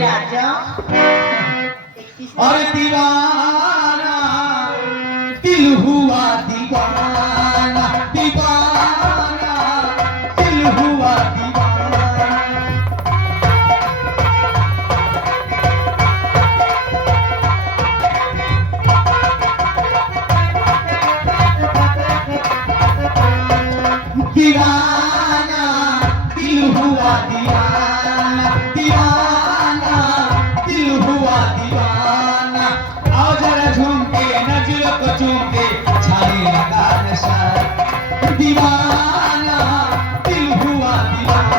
राजा और दीवाना दिल हुआ दीवाना, दीवाना दिल हुआ दीवाना। दीवाना दिल हुआ दीवाना, दीवाना दिल हुआ दीवाना। आओ जरा झूम के नजरों को चूम के छाने लगा नशा। दीवाना दिल हुआ दीवाना।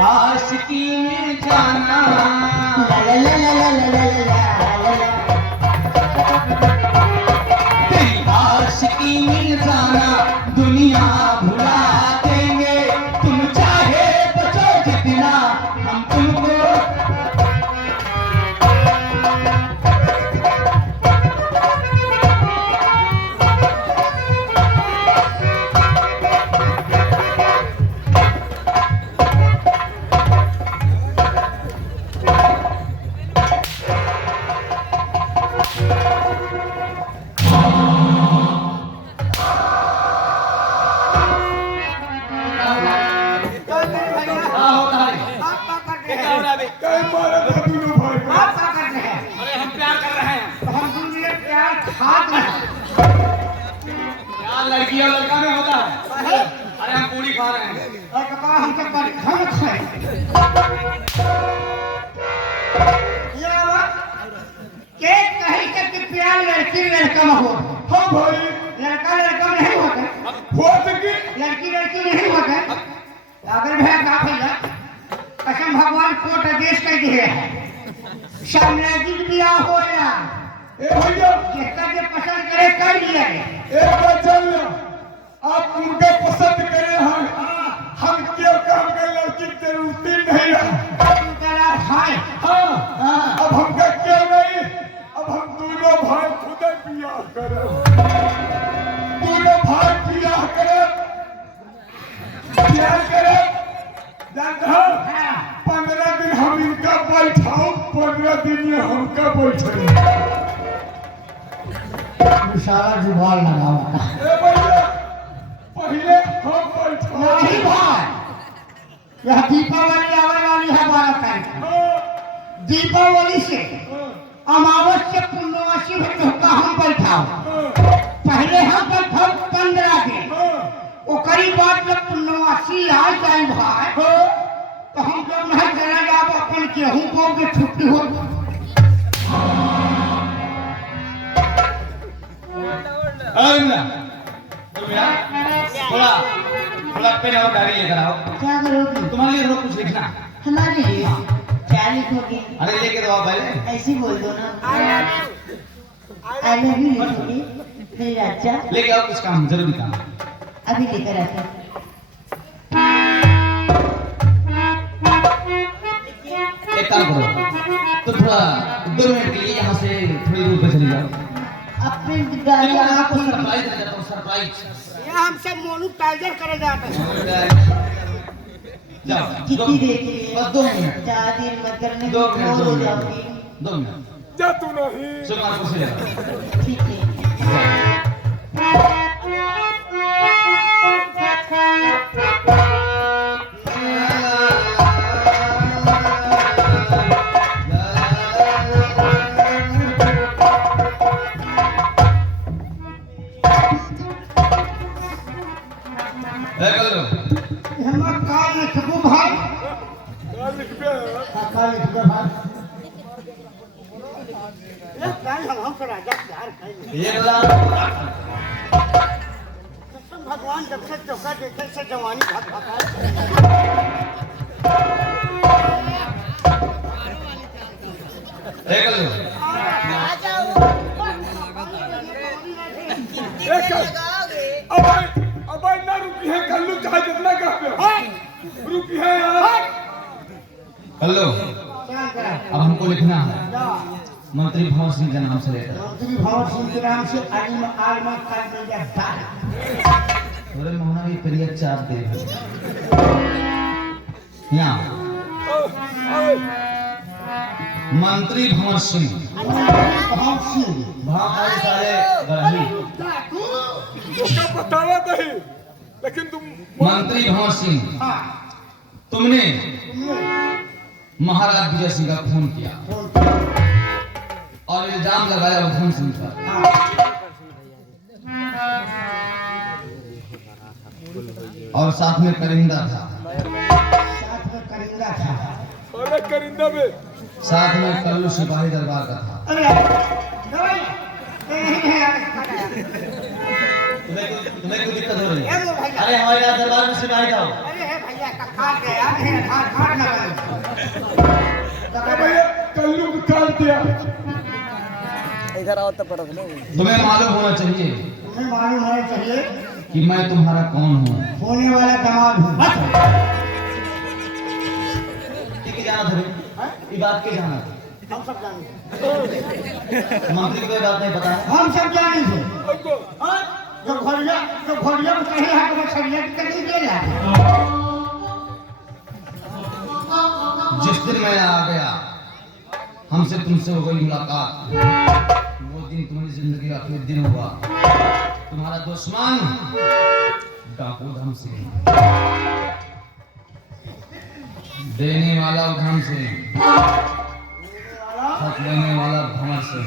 आशिकी में जाना ला ला ला ला ला ला ला ला ला। तेरी आशिकी में जाना दुनिया भुला देंगे। तुम चाहे बचो जितना हम तुमको। लड़की और लड़का में होता है। अरे हम पूरी खा रहे हैं। और कपड़ा हमके पर हम खाए। ये बाबा के कहीं तक कि प्यार लड़की लड़का में हो। हाँ भाई लड़का लड़का में नहीं होता। हो सके लड़की लड़की नहीं होता। अगर भैया का भैया कसम भगवान कोट आदेश कर दिए है। सामने बिया हो रहा। ए भैया जिसका जो पसंद करे कर लिया है। एक बार चल आप उनका पसंद करे हैं। हम क्यों काम के लड़की जरूरती नहीं है। हाय हाँ अब हमका क्यों नहीं। अब हम दोनों भाई खुद बियाह करें। दोनों भाई बियाह करें प्यार करें। जानते हो 15 दिन हम इनका बैठाओ 15 दिन ये हमका बैठे। सारा जुबान लगाओ। ए भैया पहले हम बैठाओ। नहीं भाई यह दीपावली आने वाली है 12 तारीख को। दीपावली से अमावस्या पूर्णवासी का हम बैठाओ। पहले हम बैठाओ 15 दिन। ओकरी बाद जब पूर्णवासी आ जाए भाई तो हम जब नहीं चला जाब अपन केहू को के छुट्टी हो। थोड़ा पेन और डायरी लेकर आओ। क्या करोगी? तुम्हारे लिए कुछ लिखना। हमारे लिए क्या लिखोगे? अरे लेके दो पहले। ऐसी बोल दो ना। आई लव यू लिखोगे मेरी राजा। लेके आओ कुछ काम जरूरी काम। अभी लेकर आते हैं। एक काम करो तो थोड़ा 2 मिनट के लिए यहाँ से थोड़ी दूर पे चले जाओ। अपने मैं आपको सरप्राइज दे देता हूँ। सरप्राइज यहाँ हम सब मोनू टाइगर करे जाते हैं। जाओ कितनी देर के लिए? बस 2 मिनट। ज्यादा देर मत करने 2 मिनट बोर 2 हो मिनट जाओगी। 2 मिनट। जा तू नहीं सुना कुछ ले ठीक है। हम काल लिखबू भाई। लिख पे काल लिखबू भाई। काल हम से राजा प्यार करेंगे। भगवान जब से चौका देखे से जवानी भाग भागा। एक अब ना रुकी है कल्लू चाहे जितना कहते रुकी है यार। हेलो, क्या करा अब हमको लिखना है जा मंत्री भंवर सिंह के नाम से लेकर। मंत्री भंवर सिंह के नाम से आलमा काट में जाता थोड़े मोहना भी परिया चाप दे यहाँ मंत्री भंवर सिंह भंवर सिंह भाई सारे गढ़ी उसका बतावा नहीं लेकिन तुम मंत्री भंवर सिंह हाँ तुमने तुमने महाराज विजय सिंह का खून किया फोन किया और इल्जाम लगाया उधम सिंह पर। हाँ और साथ में करिंदा था, साथ में करिंदा था अरे करिंदा में साथ में कल्लू सिपाही दरबार का था। अरे नहीं नहीं यार तुम्हें क्यों दिक्कत हो रही है? ये लो भैया अरे हमारे यहाँ दरबार में सिपाही था। अरे है भैया का काट गया है काट ना अरे भैया कल्लू को काट दिया। इधर आओ तो पड़ो ना। तुम्हें मालूम होना चाहिए तुम्हें मालूम होना चाहिए कि मैं तुम्हारा कौन हूँ। होने वाला दामाद हूँ ठीक है, जाना था भाई, ये बात के जाना था। हम सब जाने मंत्री को ये बात नहीं पता है। हम सब जाने थे हमको हाँ? जो घोड़िया में कहीं हाथ में छड़िया की कहीं दे रहा जिस दिन मैं आ गया हमसे तुमसे हो गई मुलाकात, वो दिन तुम्हारी जिंदगी का आखिरी दिन होगा। तुम्हारा दुश्मन डाकू उधम सिंह, देने वाला उधम सिंह, खत लेने वाला भंवर सिंह।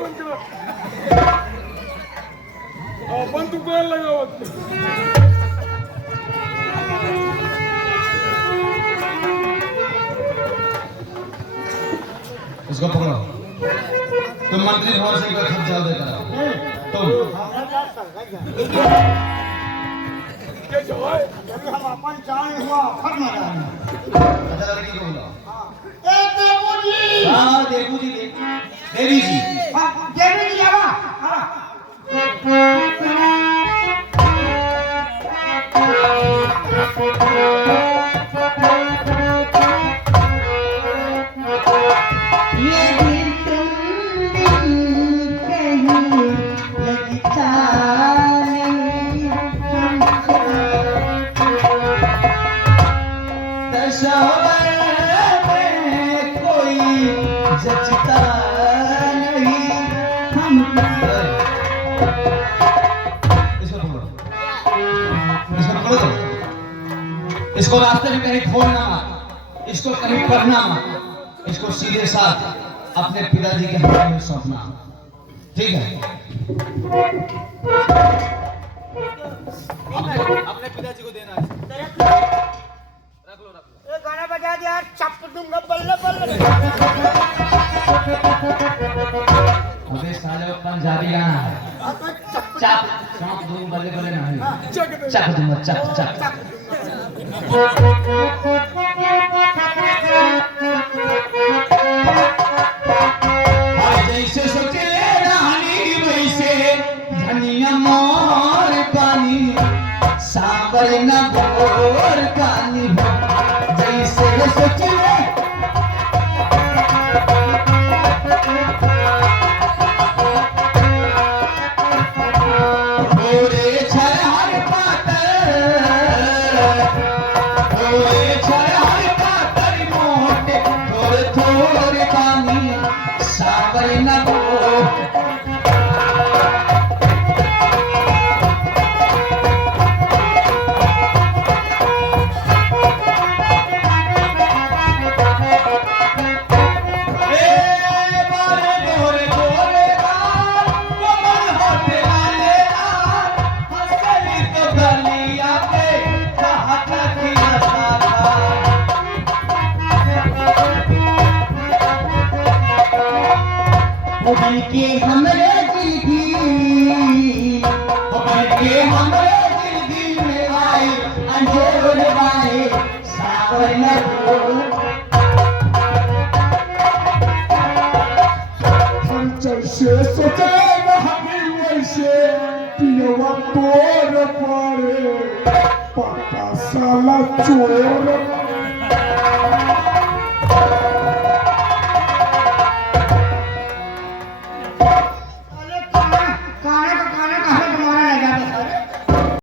बंद करो बंद को लगाओ। इसको पकड़ो, तुम मंत्री भंवर सिंह का खत जाओ देकर आओ। तुम क्या जवाब जब हम अपन जान हुआ खत्म हो जाए अच्छा लड़की को बुलाओ। ए देवू जी हाँ देवू जी, देवी जी। देवी जी आवा हाँ ये दिल तुम कहीं लगता नहीं तस्वर में कोई जचता नहीं हम। इसको पकड़ो, इसको पकड़ो तो। इसको रास्ते में कहीं खोलना मत, इसको कहीं पढ़ना मत, इसको सीधे साथ अपने पिताजी के हाथ में सौंपना, ठीक है? अपने पिताजी को देना है। रख लो। ये गाना बजा दिया चप दूंगा बल्ले बल्ले अबे साले पंजाबी गाना है। चप चप दूंगा बल्ले बल्ले नहीं, चक दूंगा चक चक। जैसे सोचे रानी वैसे धनिया मोर पानी सावर न भोर कानी हो। जैसे सोचे भोरे छहर पातर मोटे थोड़े थोड़े पानी सावर न भोर। बन के हमरे दिल की, बन के हमरे दिल में आए अंजोर वाले सावर न भोर। जैसे सोचे रहनी वैसे पियवा तोर परे पक्का साला चोर